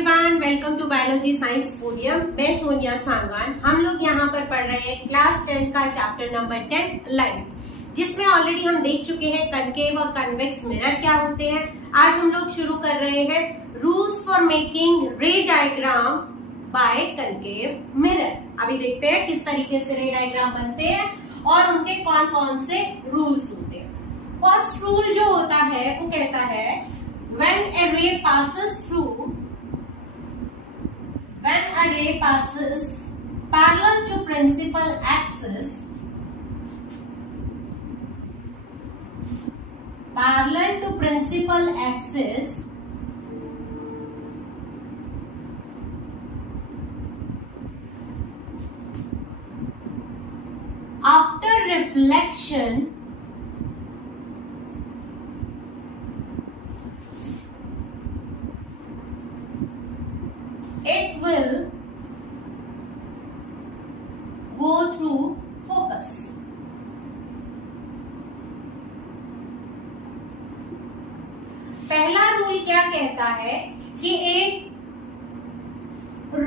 Everyone, welcome to biology science podium. मैं सोनिया सांगवान। हम लोग यहाँ पर पढ़ रहे हैं क्लास 10 का चैप्टर नंबर 10 लाइट, जिसमें ऑलरेडी हम देख चुके हैं कनकेव और कन्वेक्स मिरर क्या होते हैं। आज हम लोग शुरू कर रहे हैं rules for making ray diagram by concave mirror. अभी देखते हैं किस तरीके से रे डायग्राम बनते हैं और उनके कौन कौन से रूल्स होते हैं। फर्स्ट रूल जो होता है वो कहता है when a ray passes parallel to principal axis, after reflection it will go through focus. पहला रूल क्या कहता है कि एक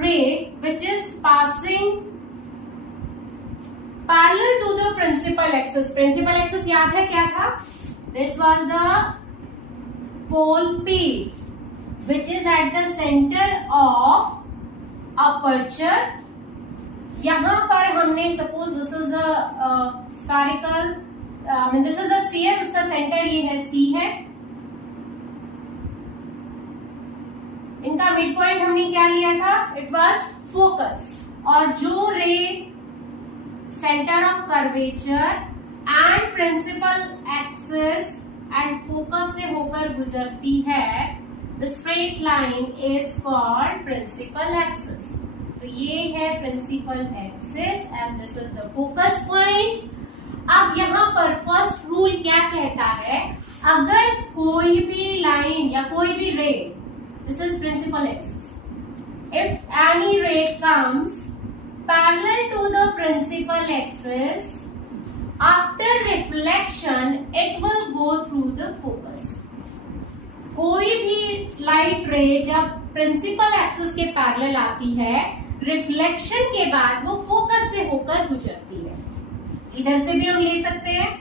रे which is passing parallel to the principal axis. Principal axis याद है क्या था? This was the pole P, which is at the center of aperture. यहाँ पर हमने suppose this is the spherical, this is the sphere, उसका center ये है C है। इनका मिड पॉइंट हमने क्या लिया था? It was focus. और जो ray centre of curvature and principal axis and focus से होकर गुजरती है, the straight line is called principal axis. तो ये है principal axis and this is the focus point. अब यहाँ पर फर्स्ट रूल क्या कहता है? अगर कोई भी लाइन या कोई भी रे, this is principal axis, if any ray comes parallel to the principal axis, after reflection it will go through the focus. कोई भी लाइट रे जब प्रिंसिपल एक्सिस के पैरेलल आती है, रिफ्लेक्शन के बाद वो फोकस से होकर गुजरती है। इधर से भी हम ले सकते हैं,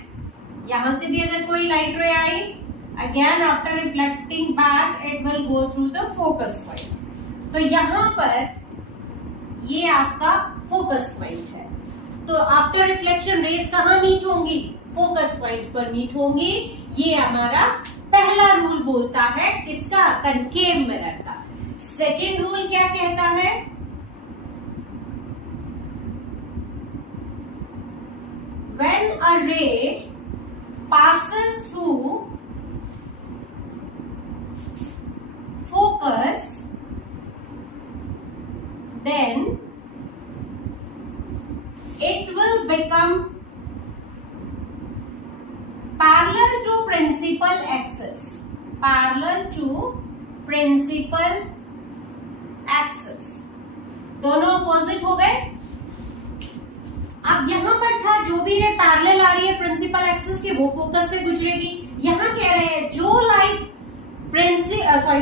यहां से भी अगर कोई लाइट रे आई, again after reflecting back it will go through the focus point. तो यहाँ पर ये आपका फोकस पॉइंट है। तो आफ्टर रिफ्लेक्शन रेज कहाँ मीट होंगी? फोकस पॉइंट पर मीट होंगी। ये हमारा पहला रूल बोलता है किसका? कनकेव मिरर का। सेकेंड रूल क्या कहता है? when a ray passes through focus, then it will become parallel to principal axis. दोनों अपोजिट हो गए। अब यहां पर था जो भी रे पैरेलल आ रही है प्रिंसिपल एक्सिस के, वो फोकस से गुजरेगी। यहां कह रहे हैं जो लाइट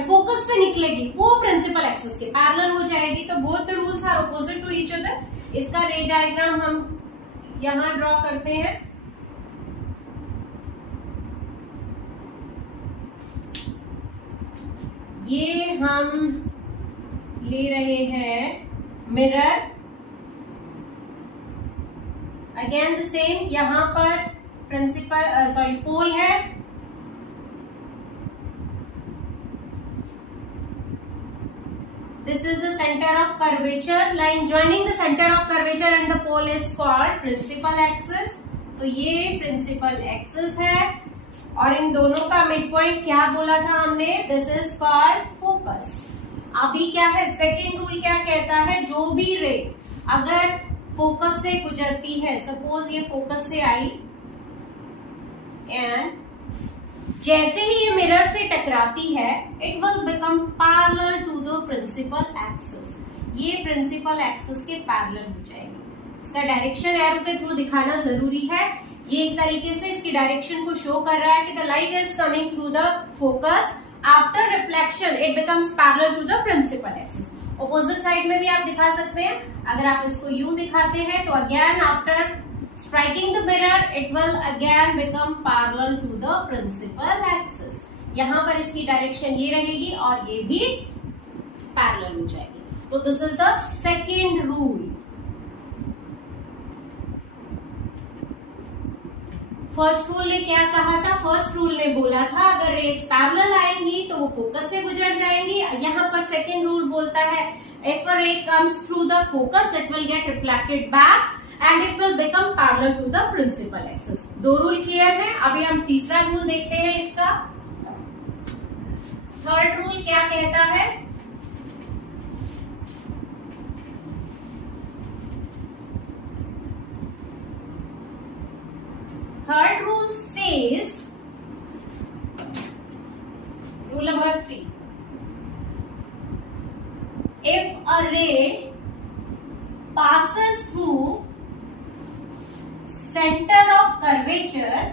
फोकस से निकलेगी वो प्रिंसिपल एक्सिस के पैरेलल हो जाएगी। तो both the rules are opposite to each other. इसका रे डायग्राम हम यहां ड्रॉ करते हैं। ये हम ले रहे हैं मिरर, अगेन द सेम। यहां पर प्रिंसिपल पोल है, this is the center of curvature line joining the center of curvature and the pole is called principal axis. तो ये principal axis है और इन दोनों का मिड पॉइंट क्या बोला था हमने? this is called focus. अभी क्या है? सेकेंड रूल क्या कहता है? जो भी रे अगर फोकस से गुजरती है, सपोज ये फोकस से आई एंड जैसे ही ये मिरर से टकराती है, it will become parallel to the principal axis. ये प्रिंसिपल एक्सिस के पैरेलल हो जाएगी। इसका डायरेक्शन एरो के थ्रू दिखाना जरूरी है। ये इस तरीके से इसकी डायरेक्शन को शो कर रहा है कि the light is coming through the focus after reflection it becomes parallel to the principal axis. Opposite side में भी आप दिखा सकते हैं, अगर आप इसको यू दिखाते हैं तो again after striking the mirror it will again become parallel to the principal axis। यहां पर इसकी डायरेक्शन ये रहेगी और ये भी पैरेलल हो जाएगी। तो this is the second rule. First rule ने क्या कहा था? फर्स्ट रूल ने बोला था अगर रेज पैरेलल आएंगी तो वो फोकस से गुजर जाएंगी। यहाँ पर सेकेंड रूल बोलता है if a ray comes through the focus it will get reflected back and it will become parallel to the principal axis। दो रूल क्लियर हैं। अभी हम तीसरा रूल देखते हैं इसका। थर्ड रूल क्या कहता है? Third rule says, rule number 3, if a ray passes through center of curvature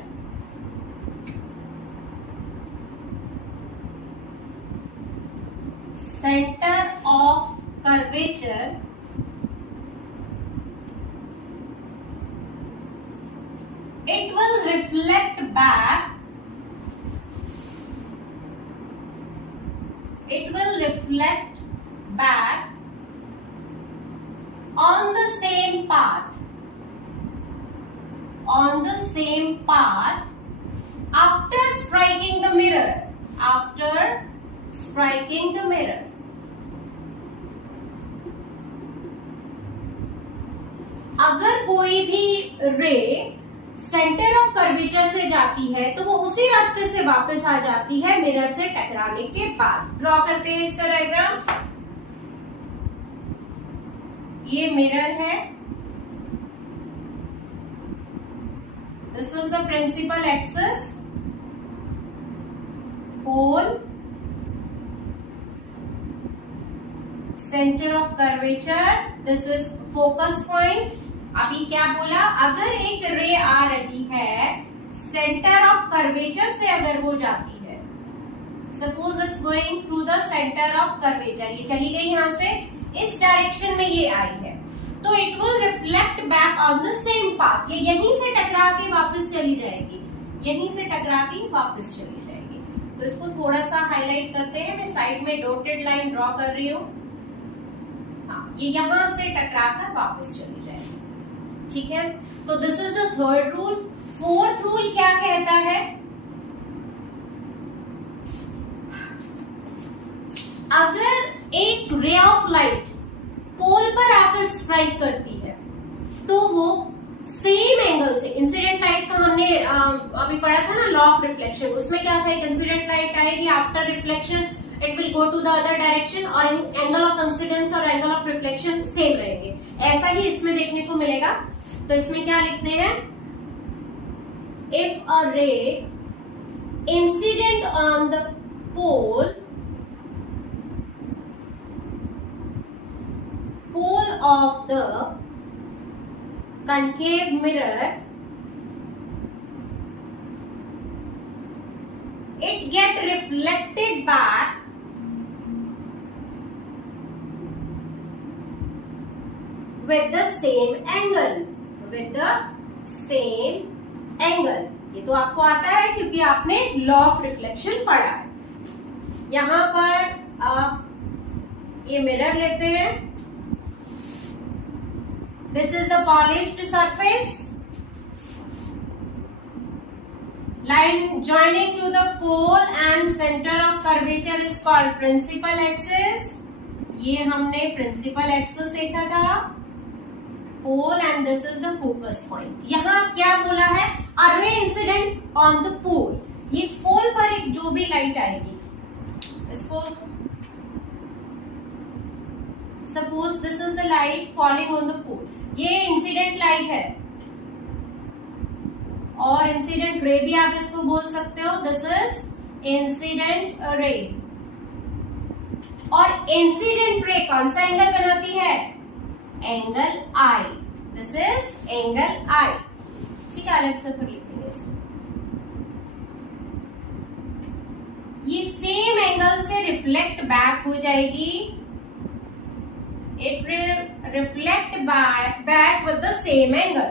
it will reflect back on the same path after striking the mirror। अगर कोई भी रे सेंटर ऑफ कर्वेचर से जाती है तो वो उसी रास्ते से वापस आ जाती है मिरर से टकराने के बाद। ड्रॉ करते हैं इसका डायग्राम। ये मिरर है, this is the principal axis, pole, centre of curvature, this is focus point. अभी क्या बोला? अगर एक रे आ रही है सेंटर ऑफ कर्वेचर से, अगर वो जाती है, suppose it's going through the centre of curvature, ये चली गई यहां से, इस डायरेक्शन में ये आई है, तो it will reflect back on the same path. ये यहीं से टकरा के वापस चली जाएगी, यहीं से टकरा के वापस चली जाएगी। तो इसको थोड़ा सा हाईलाइट करते हैं। मैं साइड में डॉटेड लाइन ड्रॉ कर रही हूँ। हाँ, ये यहां से टकरा कर वापस चली जाएगी। ठीक है, तो this is the third rule. Fourth rule क्या कहता है? अगर एक रे ऑफ लाइट पोल पर आकर स्ट्राइक करती है तो वो सेम एंगल से, इंसिडेंट लाइट का हमने अभी पढ़ा था ना लॉ ऑफ रिफ्लेक्शन, उसमें क्या था? एक इंसिडेंट लाइट आएगी, after reflection it will go to the other direction और एंगल ऑफ इंसिडेंस और एंगल ऑफ रिफ्लेक्शन सेम रहेंगे। ऐसा ही इसमें देखने को मिलेगा। तो इसमें क्या लिखते हैं? If a ray incident on the pole of the concave mirror, it get reflected back with the same angle, ये तो आपको आता है क्योंकि आपने लॉ ऑफ रिफ्लेक्शन पढ़ा है। यहां पर आप ये मिरर लेते हैं, this is the polished surface, line joining to the pole and center of curvature is called principal axis। ये हमने principal axis देखा था, pole and this is the focus point। यहाँ क्या बोला है? a ray incident on the pole। इस पोल पर एक जो भी लाइट आएगी, इसको suppose this is the light falling on the pole, ये इंसिडेंट लाइट है और इंसिडेंट रे भी आप इसको बोल सकते हो। This is incident ray. और इंसिडेंट रे कौन सा एंगल बनाती है? Angle i. This is angle i. ठीक है, अलग से फिर लिखेंगे इसको। ये सेम एंगल से रिफ्लेक्ट बैक हो जाएगी, it will reflect back with the same angle.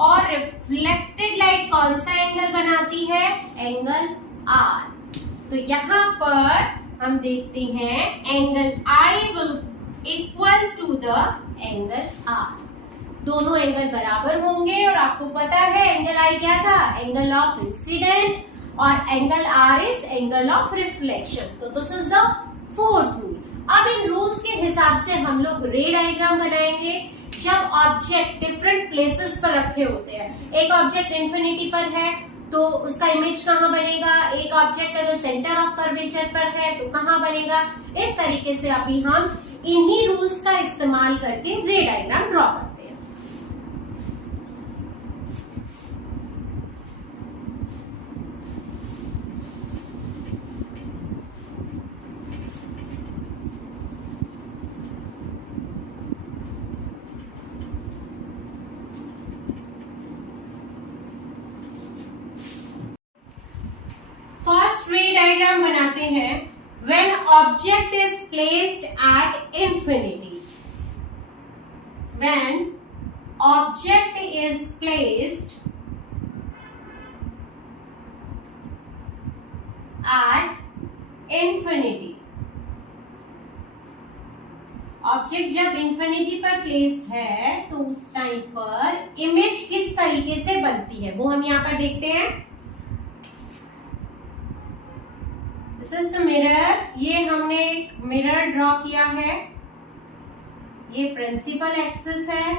और रिफ्लेक्टेड लाइट कौन सा एंगल बनाती है? Angle r. तो यहां पर हम देखते हैं angle i will equal to the angle r. दोनों एंगल बराबर होंगे और आपको पता है एंगल आई क्या था? एंगल ऑफ इंसिडेंट, और angle r is angle of reflection. तो this is the fourth rule. अब इन रूल्स के हिसाब से हम लोग रे डायग्राम बनाएंगे जब ऑब्जेक्ट डिफरेंट प्लेसेस पर रखे होते हैं। एक ऑब्जेक्ट इंफिनिटी पर है तो उसका इमेज कहाँ बनेगा? एक ऑब्जेक्ट अगर सेंटर ऑफ कर्वेचर पर है तो कहाँ बनेगा? इस तरीके से अभी हम इन्हीं रूल्स का इस्तेमाल करके रे डायग्राम ड्रॉ करते हैं। फर्स्ट रे डायग्राम बनाते हैं। When object is placed at infinity, when object is placed at infinity, object जब इंफिनिटी पर प्लेस है तो उस टाइम पर इमेज किस तरीके से बनती है वो हम यहां पर देखते हैं। This is the mirror. ये हमने एक मिरर ड्रॉ किया है। ये प्रिंसिपल एक्सिस है,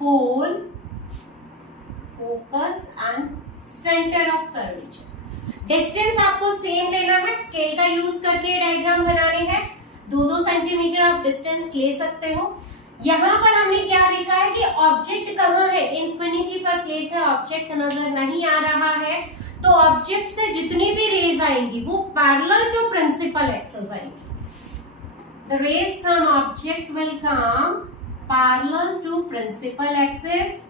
pole, focus and centre of curvature. Distance आपको सेम लेना है, स्केल का यूज करके डायग्राम बनाने हैं। 2-2 सेंटीमीटर आप डिस्टेंस ले सकते हो। यहाँ पर हमने क्या देखा है कि ऑब्जेक्ट कहाँ है? इंफिनिटी पर प्लेस है, ऑब्जेक्ट नजर नहीं आ रहा है। तो ऑब्जेक्ट से जितनी भी रेज आएंगी वो पैरेलल टू प्रिंसिपल एक्सिस आएंगी। The rays from object will come parallel to principal axis,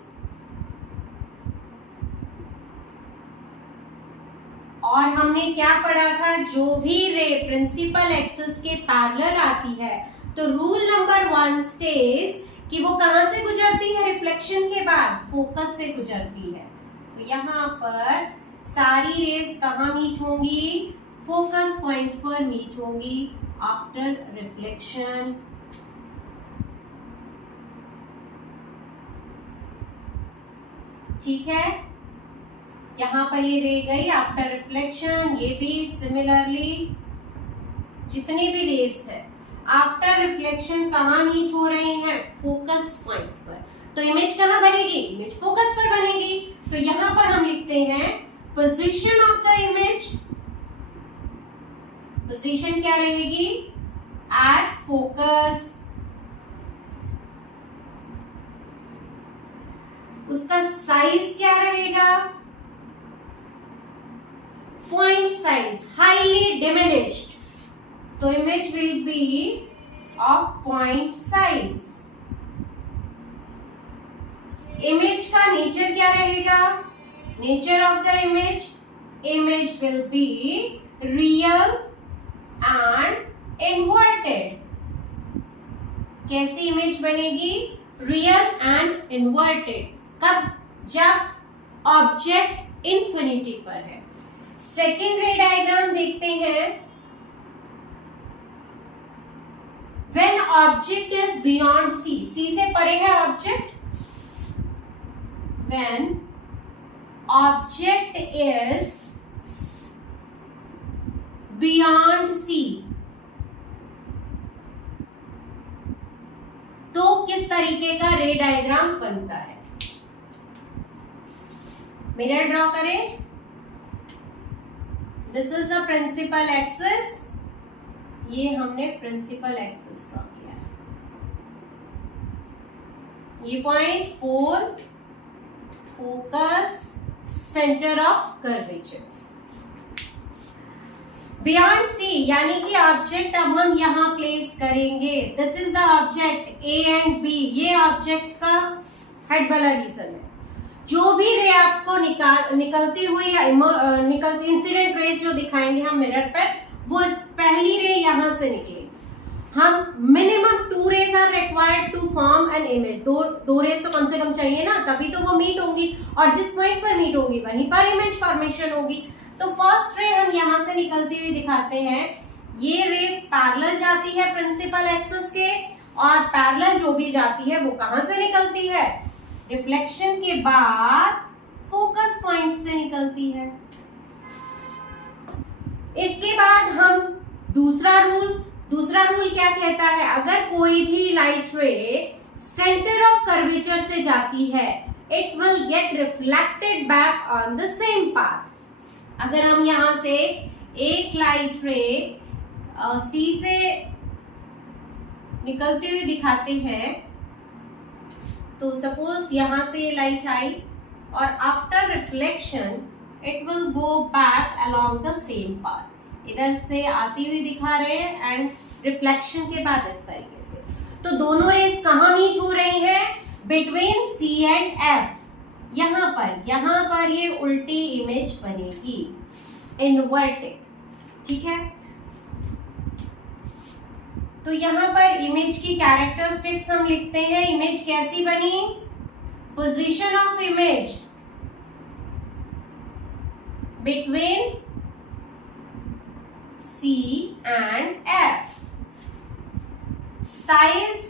और हमने क्या पढ़ा था? जो भी रे प्रिंसिपल एक्सिस के पैरेलल आती है तो रूल नंबर 1 सेज कि वो कहां से गुजरती है? रिफ्लेक्शन के बाद फोकस से गुजरती है। तो यहाँ पर सारी रेज कहाँ मीट होंगी? फोकस पॉइंट पर मीट होंगी आफ्टर रिफ्लेक्शन। ठीक है, यहां पर ये रे गई आफ्टर रिफ्लेक्शन। ये भी सिमिलरली जितनी भी रेज है आफ्टर रिफ्लेक्शन कहाँ मीट हो रही हैं? फोकस पॉइंट पर। तो इमेज कहाँ बनेगी? इमेज फोकस पर बनेगी। तो यहां पर हम लिखते हैं position of the image. Position क्या रहेगी? At focus. उसका साइज क्या रहेगा? Point size highly diminished. तो image will be of point size. Image का नेचर क्या रहेगा? Nature of the image will be real and inverted. कैसी इमेज बनेगी? Real and inverted. कब? जब ऑब्जेक्ट इंफिनिटी पर है। सेकेंड रे डायग्राम देखते हैं। When object is beyond C, C से परे है object. When object is beyond C, तो किस तरीके का रे डायग्राम बनता है? मिरर ड्रॉ करें। This is the principal axis. ये हमने प्रिंसिपल एक्सिस ड्रॉ किया है। ये point pole, focus, centre of curvature. Beyond C यानी कि ऑब्जेक्ट अब हम यहां प्लेस करेंगे। This is the object A and B. ये ऑब्जेक्ट का हेड वाला रीजन है। जो भी रे आपको निकलती हुई या निकलती इंसिडेंट रेज जो दिखाएंगे हम मिरर पर, वो पहली रे यहां से निकलेगी। हम minimum 2 rays are required to form an image, दो रेज तो कम से कम चाहिए ना, तभी तो वो मीट होंगी, और जिस पॉइंट पर मीट होंगी वहीं पर इमेज फॉर्मेशन होगी। तो फर्स्ट रे हम यहां से निकलती हुई दिखाते हैं। ये रे पैरेलल जाती है प्रिंसिपल एक्सिस के, और पैरेलल जो भी जाती है वो कहां से निकलती है, रिफ्लेक्शन के बाद फोकस पॉइंट से निकलती है। इसके बाद हम दूसरा रूल क्या कहता है, अगर कोई भी लाइट रे सेंटर ऑफ कर्वेचर से जाती है, it will get reflected back on the same path. अगर हम यहां से एक लाइट रे सी से निकलते हुए दिखाते हैं, तो सपोज यहां से ये लाइट आई और after reflection it will go back along the same path. इधर से आती हुई दिखा रहे हैं एंड रिफ्लेक्शन के बाद इस तरीके से। तो दोनों रेज कहां मीट हो रही हैं, बिटवीन सी एंड एफ। यहां पर ये उल्टी इमेज बनेगी, इन्वर्टेड, ठीक है। तो यहां पर इमेज की कैरेक्टरिस्टिक्स हम लिखते हैं। इमेज कैसी बनी, position of image between C and F, size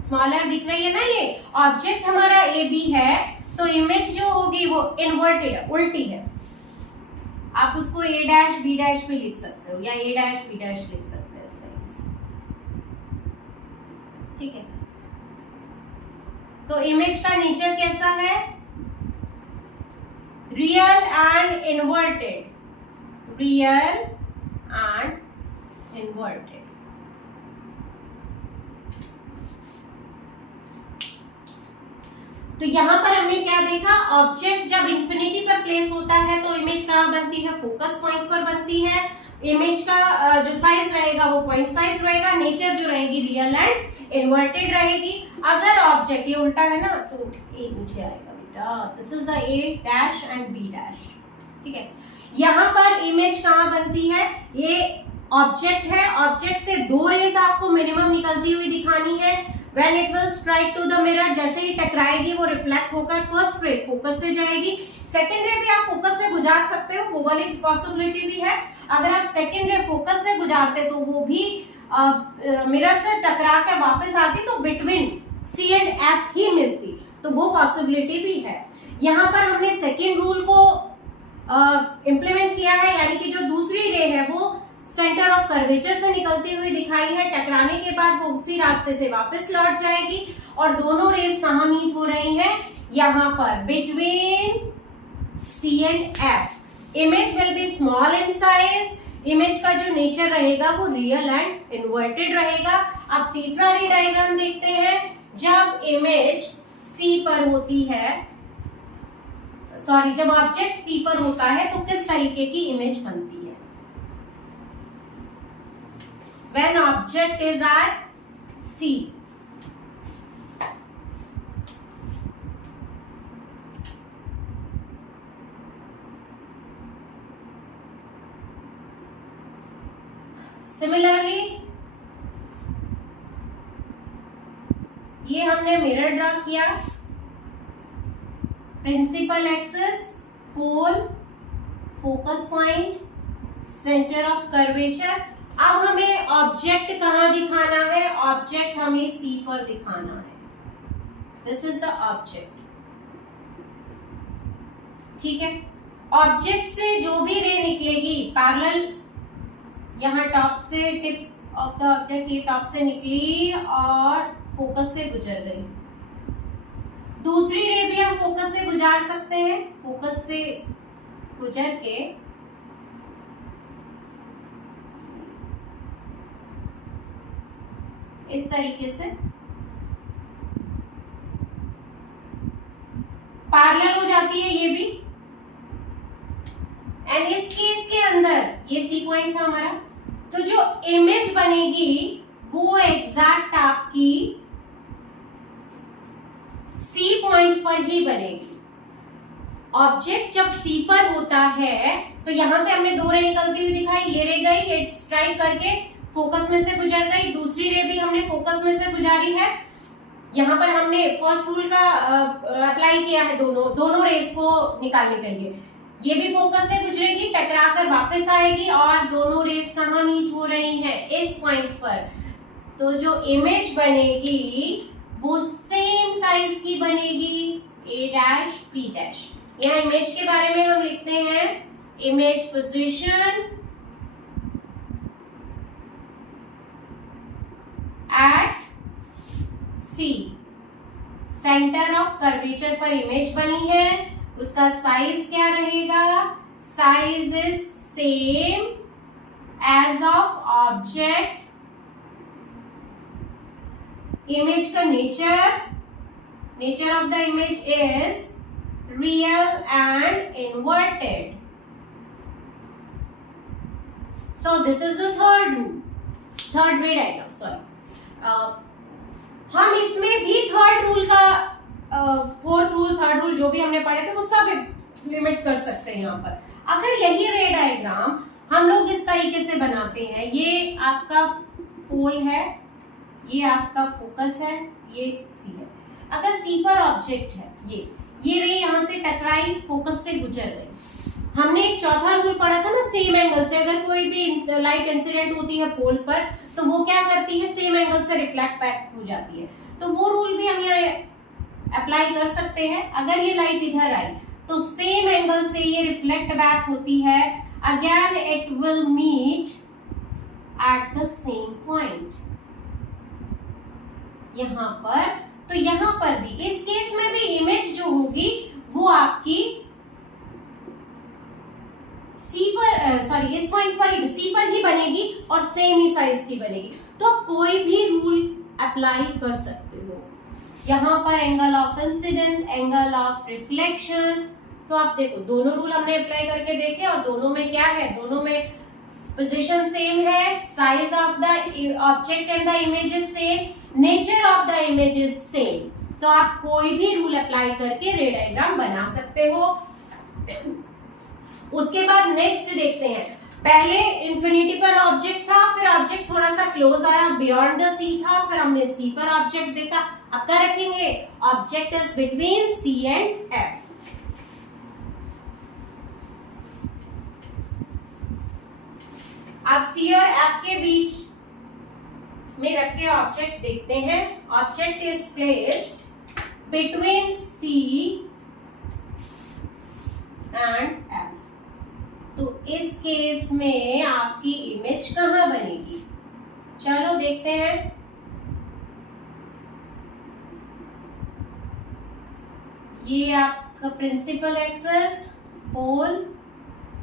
smaller दिख रही है ना। ये ऑब्जेक्ट हमारा ए बी है, तो इमेज जो होगी वो इन्वर्टेड है, उल्टी है। आप उसको ए डैश बी डैश भी लिख सकते हो, या ए डैश बी डैश लिख सकते हो इस तरीके से, ठीक है। तो इमेज का नेचर कैसा है, real and inverted, real and inverted. तो यहां पर हमने क्या देखा, ऑब्जेक्ट जब इंफिनिटी पर प्लेस होता है तो इमेज कहां बनती है, फोकस पॉइंट पर बनती है। इमेज का जो साइज रहेगा वो पॉइंट साइज रहेगा, नेचर जो रहेगी रियल एंड इन्वर्टेड रहेगी। अगर ऑब्जेक्ट ये उल्टा है ना, तो ए नीचे आएगा बेटा, this is the A dash and B dash, ठीक है। यहां पर इमेज कहां बनती है, ये ऑब्जेक्ट है, ऑब्जेक्ट से 2 रेज आपको मिनिमम निकलती हुई दिखानी है। When it will strike to the mirror, जैसे ही टकराएगी वो रिफ्लेक्ट होकर फर्स्ट रे फोकस से जाएगी, सेकेंड रे भी आप फोकस से गुजार सकते हो, वो वाली पॉसिबिलिटी भी है। अगर आप सेकेंड रे फोकस से गुजारते तो वो भी मिरर से टकरा के वापस आती, तो बिटवीन सी एंड एफ ही मिलती, तो वो पॉसिबिलिटी भी है। यहाँ पर हमने सेकेंड रूल को इम्प्लीमेंट किया है, यानी कि जो दूसरी रे है वो सेंटर ऑफ कर्वेचर से निकलती हुई दिखाई है, टकराने के बाद वो उसी रास्ते से वापस लौट जाएगी, और दोनों रेज कहां मीट हो रही हैं, यहां पर between C and F. Image will be small in size, image का जो नेचर रहेगा वो रियल एंड इन्वर्टेड रहेगा। अब तीसरा रे डायग्राम देखते हैं। जब इमेज सी पर होती है, जब ऑब्जेक्ट सी पर होता है तो किस तरीके की इमेज बनती है। When object is at C, similarly ये हमने मिरर ड्रा किया, principal axis, pole, focus point, centre of curvature. अब हमें ऑब्जेक्ट कहां दिखाना है, ऑब्जेक्ट हमें सी पर दिखाना है, दिस इज द ऑब्जेक्ट, ठीक है। ऑब्जेक्ट से जो भी रे निकलेगी पैरेलल, यहां टॉप से टिप ऑफ द ऑब्जेक्ट ये टॉप से निकली और फोकस से गुजर गई। दूसरी रे भी हम फोकस से गुजार सकते हैं, फोकस से गुजर के इस तरीके से पैरेलल हो जाती है ये भी, एंड इस केस के अंदर ये सी पॉइंट था हमारा, तो जो इमेज बनेगी वो एग्जैक्ट आपकी बनेगी। ऑब्जेक्ट जब सी पर होता है तो यहां से हमने 2 रे निकलती हुई दिखाई, ये रे गई, ये स्ट्राइक करके फोकस में से गुजर गई, दूसरी रे भी हमने फोकस में से गुजारी है। यहाँ पर हमने फर्स्ट रूल का अप्लाई किया है दोनों रेस को निकालने के लिए। ये भी फोकस से गुजरेगी, टकरा कर वापस आएगी और दोनों रेस कहाँ मीट हो रही हैं? इस पॉइंट पर। तो जो इमेज बनेगी वो सेम साइज की बनेगी, A डैश B डैश। यहाँ इमेज के बारे में हम लिखते हैं image position at C, centre of curvature पर इमेज बनी है, उसका साइज क्या रहेगा? Size is same as of object. Image का nature of the image is real and inverted. So this is the third ray diagram. Sorry, हम इसमें भी थर्ड रूल का फोर्थ रूल, थर्ड रूल जो भी हमने पढ़े थे वो सब इम्प्लीमेंट कर सकते हैं। यहाँ पर अगर यही रे डायग्राम हम लोग इस तरीके से बनाते हैं, ये आपका पोल है, ये आपका फोकस है, ये सी है। अगर सी पर ऑब्जेक्ट है, ये रे यहाँ से टकराई, फोकस से गुजर गई। हमने एक चौथा रूल पढ़ा था ना, सेम एंगल से अगर कोई भी लाइट इंसिडेंट होती है पोल पर तो वो क्या करती है? सेम एंगल से रिफ्लेक्ट बैक हो जाती है। तो वो रूल भी हम यहाँ अप्लाई कर सकते हैं। अगर ये लाइट इधर आई तो सेम एंगल से ये रिफ्लेक्ट बैक होती है, again it will meet at the same point. यहाँ पर तो यहाँ पर भी इस केस में भी इमेज जो होगी वो आपकी इस पॉइंट पर ही, सी पर ही बनेगी और सेम ही साइज की बनेगी। तो कोई भी रूल अप्लाई कर सकते हो। यहाँ पर angle of incident, angle of reflection, तो आप देखो दोनों रूल हमने अप्लाई करके देखे और दोनों में क्या है? दोनों में पोजीशन सेम है, size of the object and the image is same, nature of the image is same. तो आप कोई भी रूल अप्लाई करके रे डायग्राम बना सकते हो। उसके बाद नेक्स्ट देखते हैं, पहले इंफिनिटी पर ऑब्जेक्ट था, फिर ऑब्जेक्ट थोड़ा सा क्लोज आया, बियॉन्ड द सी था, फिर हमने सी पर ऑब्जेक्ट देखा। अब क्या रखेंगे? Object is between C and F. अब सी और एफ के बीच में रख के ऑब्जेक्ट देखते हैं। Object is placed between C and F. तो इस केस में आपकी इमेज कहां बनेगी? चलो देखते हैं। ये आपका principal axis, pole,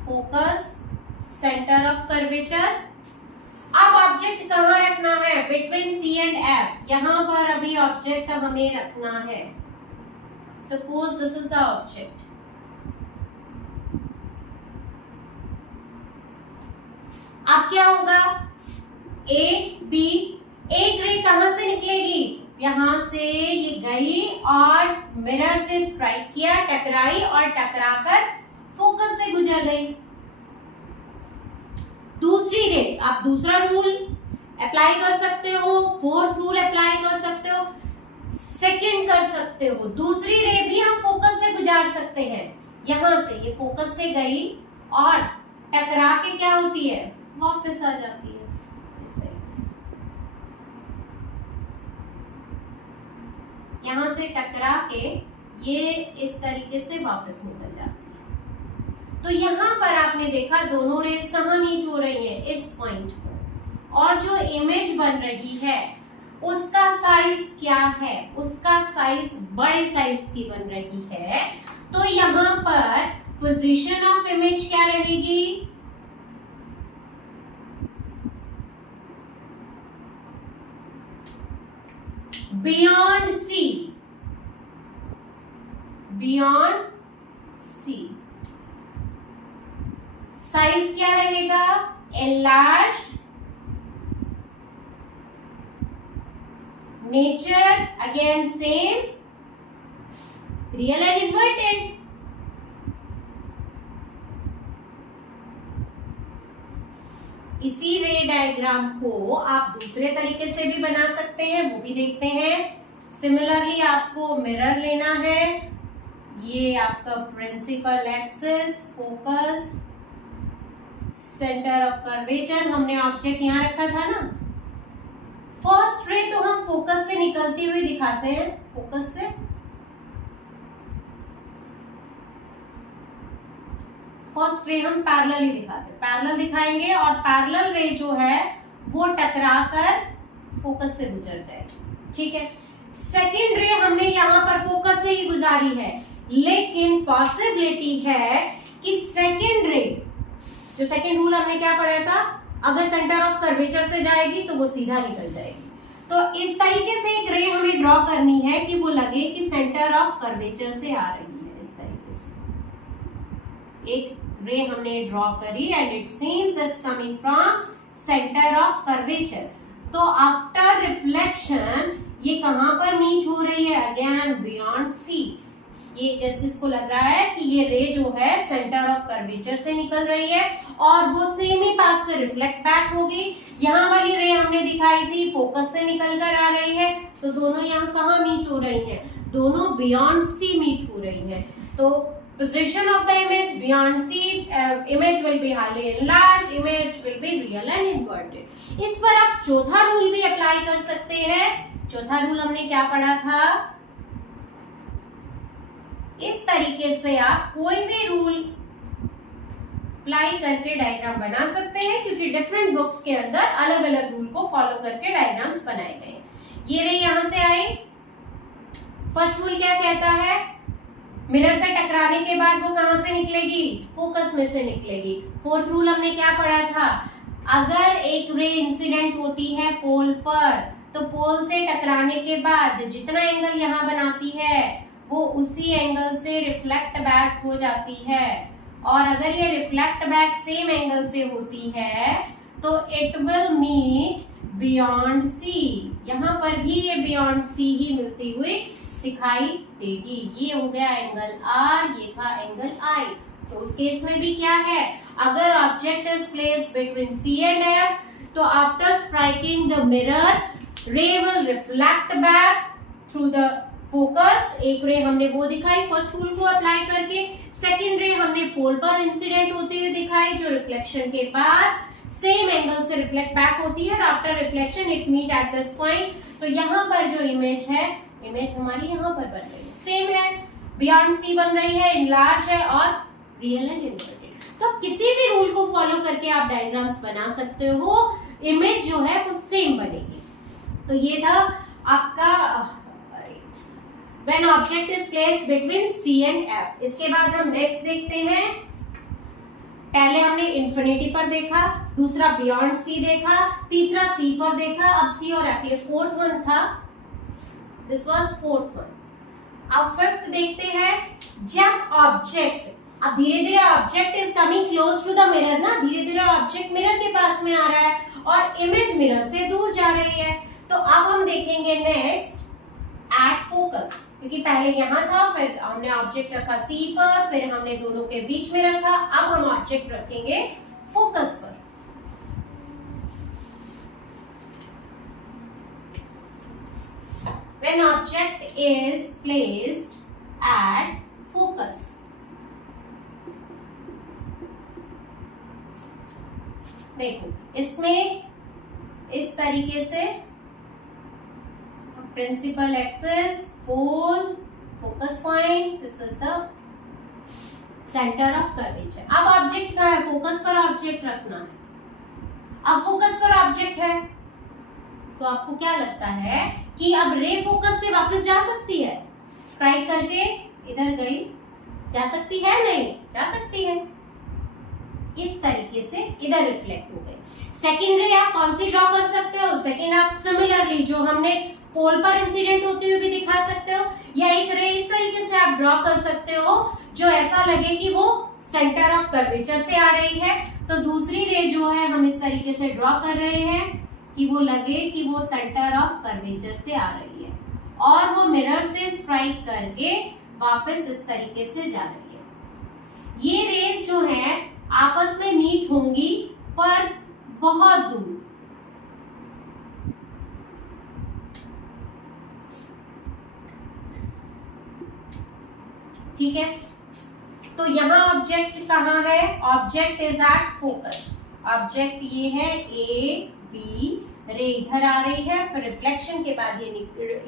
focus, centre of curvature. अब ऑब्जेक्ट कहां रखना है? Between C and F. यहां पर अभी ऑब्जेक्ट हमें रखना है। Suppose this is the object. अब क्या होगा? ए बी, एक रे कहां से निकलेगी? यहां से ये गई और मिरर से स्ट्राइक किया, टकराई और टकराकर फोकस से गुजर गई। दूसरी रे, आप दूसरा रूल अप्लाई कर सकते हो, फोर्थ रूल अप्लाई कर सकते हो, सेकंड कर सकते हो। दूसरी रे भी हम फोकस से गुजार सकते हैं। यहां से ये फोकस से गई और टकरा के क्या होती है? वापस आ जाती है इस तरीके से। यहां से टकरा के ये इस तरीके से वापस निकल जाती है। तो यहां पर आपने देखा दोनों रेस कहां मीट हो रही हैं? इस पॉइंट पर। और जो इमेज बन रही है उसका साइज क्या है? उसका साइज बड़े साइज की बन रही है। तो यहां पर पोजीशन ऑफ इमेज क्या रहेगी? Beyond C, beyond C. Size क्या रहेगा? Enlarged. Nature again same, real and inverted. इसी रे डायग्राम को आप दूसरे तरीके से भी बना सकते हैं, वो भी देखते हैं। सिमिलरली आपको मिरर लेना है, ये आपका principal axis, focus, centre of curvature, हमने ऑब्जेक्ट यहां रखा था ना। फर्स्ट रे तो हम फोकस से निकलती हुई दिखाते हैं, फोकस से फर्स्ट रे हम पैरेलल ही दिखाते हैं, पैरेलल दिखाएंगे और पैरेलल रे जो है वो टकराकर फोकस से गुजर जाएगी, ठीक है। सेकेंड रे हमने यहां पर फोकस से ही गुजारी है, लेकिन पॉसिबिलिटी है कि सेकेंड रे, जो सेकेंड रूल हमने क्या पढ़ा था, अगर सेंटर ऑफ कर्वेचर से जाएगी तो वो सीधा निकल जाएगी। तो इस तरीके से एक रे हमें ड्रॉ करनी है कि वो लगे कि सेंटर ऑफ कर्वेचर से आ रही है। इस तरीके से एक रे हमने ड्रॉ करी and it seems it's coming from centre of curvature. तो आफ्टर रिफ्लेक्शन ये कहां पर मीट हो रही है, अगेन बियॉन्ड सी। ये जैसे इसको लग रहा है कि ये रे जो है सेंटर ऑफ कर्वेचर से निकल रही है और वो सेम ही पाथ से रिफ्लेक्ट बैक होगी। यहाँ वाली रे हमने दिखाई थी फोकस से निकल कर आ रही है, तो दोनों यहाँ कहाँ मीट हो रही हैं, दोनों बियॉन्ड सी मीट हो रही हैं। तो position of the image beyond C, image will be highly enlarged, image will be real and inverted। इस पर आप चौथा रूल भी अप्लाई कर सकते हैं। चौथा रूल हमने क्या पढ़ा था, इस तरीके से आप कोई भी रूल अप्लाई करके डायग्राम बना सकते हैं, क्योंकि डिफरेंट बुक्स के अंदर अलग अलग रूल को फॉलो करके डायग्राम्स बनाए गए। ये रे यहां से आई, फर्स्ट रूल क्या कहता है, मिरर से टकराने के बाद वो कहां से निकलेगी, फोकस में से निकलेगी। फोर्थ रूल हमने क्या पढ़ा था, अगर एक रे इंसिडेंट होती है पोल पर, तो पोल से टकराने के बाद जितना एंगल यहाँ बनाती है वो उसी एंगल से रिफ्लेक्ट बैक हो जाती है। और अगर ये रिफ्लेक्ट बैक सेम एंगल से होती है तो it will meet beyond C. यहाँ पर भी ये बियॉन्ड सी ही मिलती हुई दिखाई देगी। ये हो गया एंगल आर, ये था एंगल आई। तो उस केस में भी क्या है, अगर object is placed between C and F, तो after striking the mirror ray will reflect back through the focus. एक रे हमने वो दिखाई फर्स्ट रूल को अप्लाई करके, सेकेंड रे हमने पोल पर इंसिडेंट होते हुए दिखाई, जो रिफ्लेक्शन के बाद सेम एंगल से रिफ्लेक्ट बैक होती है और after reflection it meet at this point. तो यहाँ पर जो इमेज है, इमेज हमारी यहाँ पर बन रही है, सेम है, बियॉन्ड सी बन रही है, इनलार्ज है और रियल एंड इन्वर्टेड। तो आप किसी भी रूल को फॉलो करके आप डायग्राम्स बना सकते हो, इमेज जो है वो सेम बनेगी। तो ये था आपका when object is placed between C and F. इसके बाद हम नेक्स्ट देखते हैं, पहले हमने इन्फिनिटी पर देखा, दूसरा बियॉन्ड सी देखा, तीसरा सी पर देखा, अब सी और एफ, ये फोर्थ वन था, दिस वाज फोर्थ वन। अब फिफ्थ देखते हैं, जब ऑब्जेक्ट, अब धीरे धीरे object is coming close to the mirror ना, धीरे धीरे ऑब्जेक्ट मिरर के पास में आ रहा है और इमेज मिरर से दूर जा रही है। तो अब हम देखेंगे नेक्स्ट एट फोकस, क्योंकि पहले यहां था, फिर हमने ऑब्जेक्ट रखा सी पर, फिर हमने दोनों के बीच में रखा, अब हम ऑब्जेक्ट रखेंगे फोकस पर। When object is placed at focus, देखो इसमें इस तरीके से principal axis, pole, focus point, this is the centre of curvature. अब ऑब्जेक्ट का है, फोकस पर ऑब्जेक्ट रखना है। अब फोकस पर ऑब्जेक्ट है तो आपको क्या लगता है कि अब रे फोकस से वापस जा सकती है, स्ट्राइक करके इधर गई, जा सकती है, नहीं जा सकती है, इस तरीके से इधर रिफ्लेक्ट हो गई। सेकेंड रे आप कौन सी ड्रॉ कर सकते हो, सेकेंड आप सिमिलरली जो हमने पोल पर इंसिडेंट होते हुए भी दिखा सकते हो, या एक रे इस तरीके से आप ड्रॉ कर सकते हो जो ऐसा लगे कि वो सेंटर ऑफ कर्वेचर से आ रही है। तो दूसरी रे जो है हम इस तरीके से ड्रॉ कर रहे हैं कि वो लगे कि वो सेंटर ऑफ कर्वेचर से आ रही है और वो मिरर से स्ट्राइक करके वापस इस तरीके से जा रही है। ये रेज जो है आपस में मीट होंगी पर बहुत दूर। ठीक है, तो यहां ऑब्जेक्ट कहाँ है? Object is at focus. Object ये है ए बी, रे इधर आ रही है, फिर रिफ्लेक्शन के बाद ये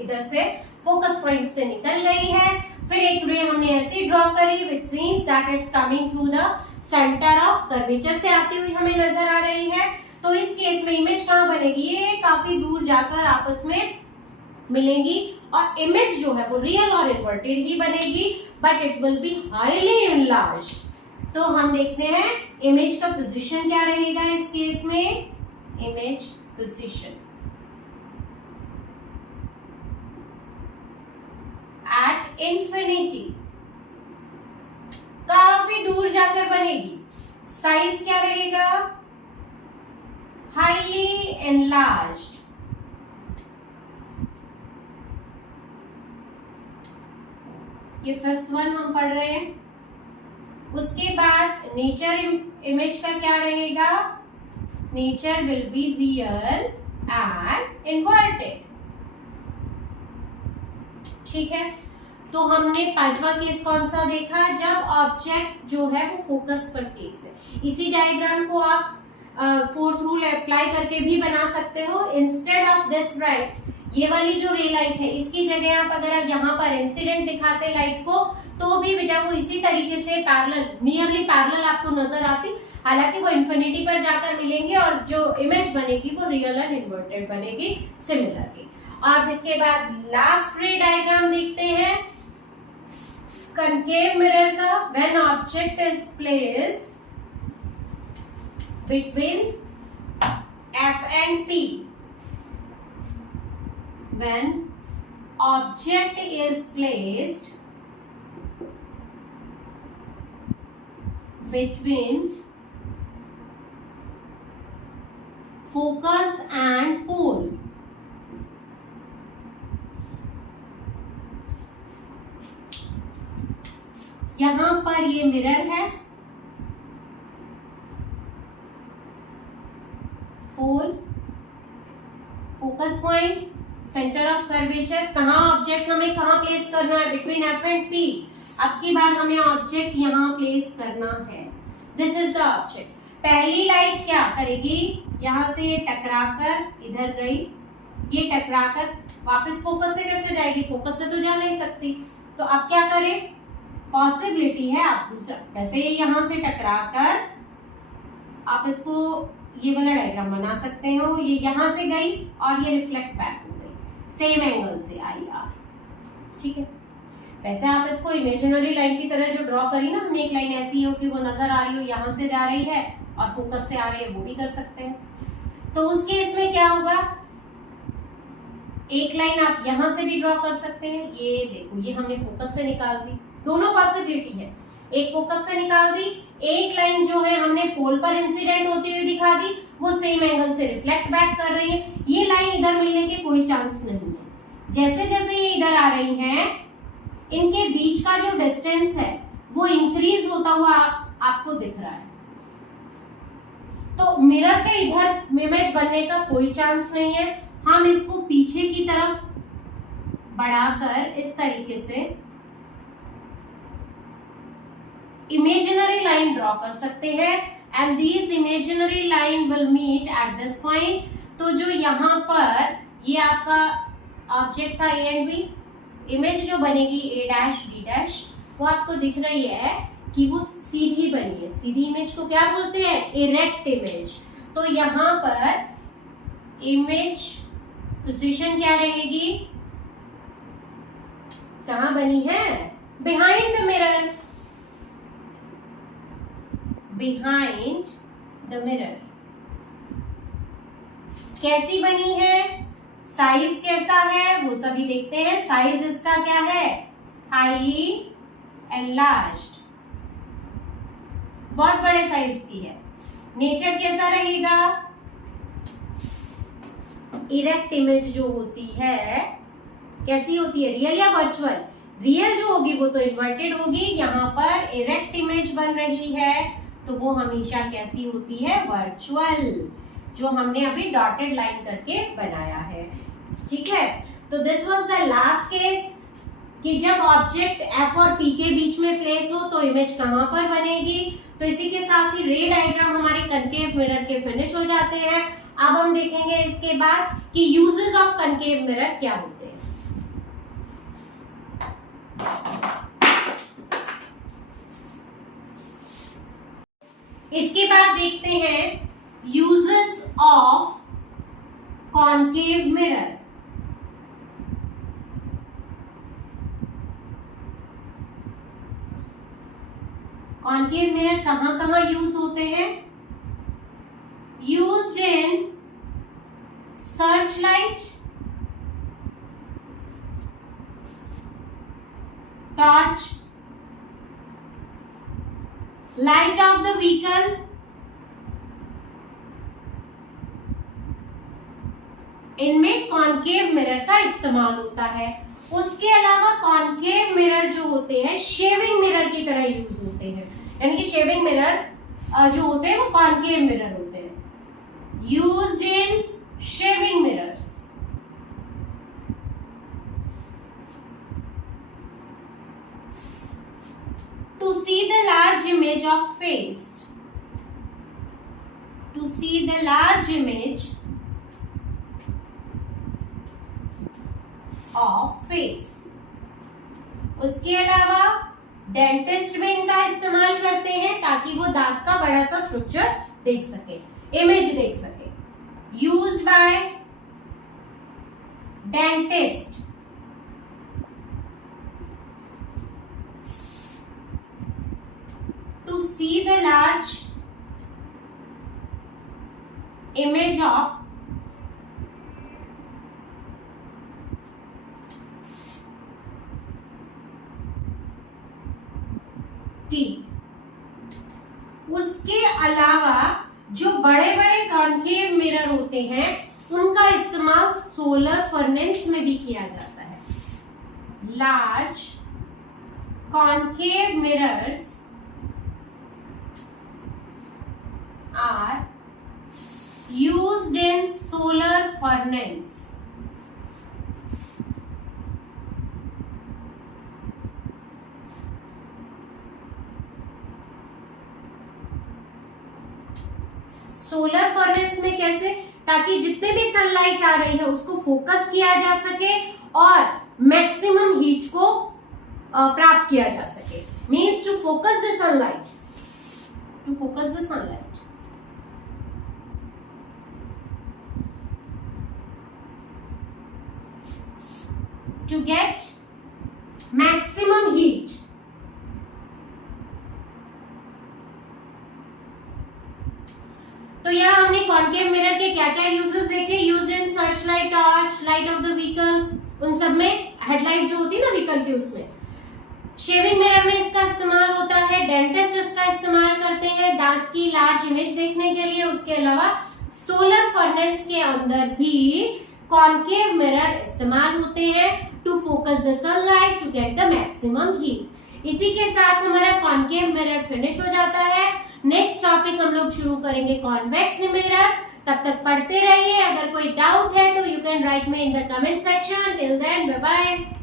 इधर से फोकस पॉइंट से निकल गई है। फिर एक रे हमने ऐसी ड्रॉ करी which means that it's coming through the centre of curvature से आती हुई हमें नजर आ रही है। तो इस केस में इमेज कहाँ बनेगी? ये काफी दूर जाकर आपस में मिलेंगी और इमेज जो है वो रियल और इन्वर्टेड ही बनेगी, but it will be highly enlarged. तो हम देखते हैं इमेज का पोजीशन क्या रहेगा इस केस में। इमेज पोजीशन एट इंफिनिटी, काफी दूर जाकर बनेगी। साइज क्या रहेगा? Highly enlarged. ये फिफ्थ वन हम पढ़ रहे हैं। उसके बाद नेचर इमेज का क्या रहेगा? Nature will be real and inverted. ठीक है, तो हमने पांचवा केस कौन सा देखा? जब ऑब्जेक्ट जो है वो फोकस पर प्लेस है। इसी डायग्राम को आप फोर्थ रूल अप्लाई करके भी बना सकते हो। इंस्टेड ऑफ दिस राइट, ये वाली जो रे लाइट है इसकी जगह आप अगर आप यहाँ पर इंसिडेंट दिखाते लाइट को तो भी बेटा वो इसी तरीके से पैरेलल, नियरली पैरेलल आपको नजर आती। हालांकि वो इन्फिनिटी पर जाकर मिलेंगे और जो इमेज बनेगी वो रियल एंड इन्वर्टेड बनेगी सिमिलरली। आप इसके बाद लास्ट रे डायग्राम देखते हैं कनकेव मिरर का। When object is placed between F and P, when object is placed between focus and pole, यहां पर ये मिरर है, pole, focus point, centre of curvature. कहाँ ऑब्जेक्ट हमें कहाँ प्लेस करना है? Between F and P. अब की बार हमें ऑब्जेक्ट यहाँ प्लेस करना है। This is the object. पहली लाइट क्या करेगी? यहाँ से ये टकराकर इधर गई, ये टकराकर वापस फोकस से कैसे जाएगी? फोकस से तो जा नहीं सकती। तो अब क्या करें? पॉसिबिलिटी है आप दूसरा, वैसे ये यहाँ से टकराकर आप इसको ये वाला डायग्राम बना सकते हो। ये यहाँ से गई और ये रिफ्लेक्ट बैक हो गई, सेम एंगल से आई आर। ठीक है, वैसे आप इसको इमेजिनरी लाइन की तरह जो ड्रॉ करी ना हमने, एक लाइन ऐसी हो कि वो नजर आ रही हो, यहाँ से जा रही है और फोकस से आ रही है, वो भी कर सकते हैं। तो उस केस में क्या होगा? एक लाइन आप यहां से भी ड्रॉ कर सकते हैं। ये देखो, ये हमने फोकस से निकाल दी, दोनों पॉसिबिलिटी है। एक फोकस से निकाल दी, एक लाइन जो है हमने पोल पर इंसिडेंट होती हुई दिखा दी, वो सेम एंगल से रिफ्लेक्ट बैक कर रही है। ये लाइन इधर मिलने के कोई चांस नहीं है। जैसे जैसे ये इधर आ रही हैं, इनके बीच का जो डिस्टेंस है वो इंक्रीज होता हुआ आपको दिख रहा है। तो मिरर के इधर इमेज बनने का कोई चांस नहीं है। हम इसको पीछे की तरफ बढ़ाकर इस तरीके से इमेजिनरी लाइन ड्रॉ कर सकते हैं and this imaginary line will meet at this point. तो जो यहाँ पर ये आपका ऑब्जेक्ट था ए एंड बी, इमेज जो बनेगी ए डैश बी डैश, वो आपको दिख रही है कि वो सीधी बनी है। सीधी इमेज को क्या बोलते हैं? Erect image. तो यहाँ पर इमेज पोजीशन क्या रहेगी? कहाँ बनी है? Behind the mirror, behind the mirror. कैसी बनी है? साइज कैसा है वो सभी देखते हैं। साइज इसका क्या है? हाईली एनलार्ज्ड, बहुत बड़े साइज की है। नेचर कैसा रहेगा? इरेक्ट इमेज जो होती है कैसी होती है? रियल या वर्चुअल? रियल जो होगी वो तो इन्वर्टेड होगी, यहाँ पर इरेक्ट इमेज बन रही है तो वो हमेशा कैसी होती है, वर्चुअल, जो हमने अभी डॉटेड लाइन करके बनाया है। ठीक है, तो this was the last case कि जब ऑब्जेक्ट एफ और पी के बीच में प्लेस हो तो इमेज कहां पर बनेगी। तो इसी के साथ ही रे डायग्राम हमारे कनकेव मिरर के फिनिश हो जाते हैं। अब हम देखेंगे इसके बाद कि यूजेस ऑफ कनकेव मिरर क्या होते हैं। इसके बाद देखते हैं uses of concave mirror. Concave mirror कहां कहां यूज होते हैं? Used in search light, torch, light of the vehicle, इनमें कॉनकेव मिरर का इस्तेमाल होता है। उसके अलावा कॉनकेव मिरर जो होते हैं शेविंग मिरर की तरह यूज होते हैं, यानी कि शेविंग मिरर जो होते हैं वो कॉनकेव मिरर होते हैं। Used in shaving mirrors. To see the large image of face, to see the large image of face। उसके अलावा डेंटिस्ट भी इनका इस्तेमाल करते हैं ताकि वो दांत का बड़ा सा स्ट्रक्चर देख सके, इमेज देख सके। Used by dentist to see the large image of teeth। उसके अलावा जो बड़े बड़े कॉनकेव मिरर होते हैं उनका इस्तेमाल सोलर फर्नेस में भी किया जाता है। Large concave mirrors are used in solar furnace। Solar furnace में कैसे? ताकि जितने भी सनलाइट आ रही है उसको फोकस किया जा सके और मैक्सिमम हीट को प्राप्त किया जा सके। Means to focus the sunlight, to focus the sunlight. To get maximum heat। तो यहाँ हमने कॉनकेव मिरर के क्या क्या यूजेस देखे। Use in search light, torch, light of the vehicle, उन सब में हेडलाइट जो होती है ना व्हीकल की उसमें। शेविंग मिरर में इसका इस्तेमाल होता है। डेंटिस्ट इसका इस्तेमाल करते हैं दांत की लार्ज इमेज देखने के लिए। उसके अलावा सोलर फर्नेस के अंदर भी कॉनकेव मिरर इस्तेमाल होते हैं to focus the sunlight to get the maximum heat. इसी के साथ हमारा कॉनकेव मिरर फिनिश हो जाता है। नेक्स्ट टॉपिक हम लोग शुरू करेंगे कॉन्वेक्स मिरर। तब तक पढ़ते रहिए। अगर कोई डाउट है तो you can write me in the comment section. Till then bye bye.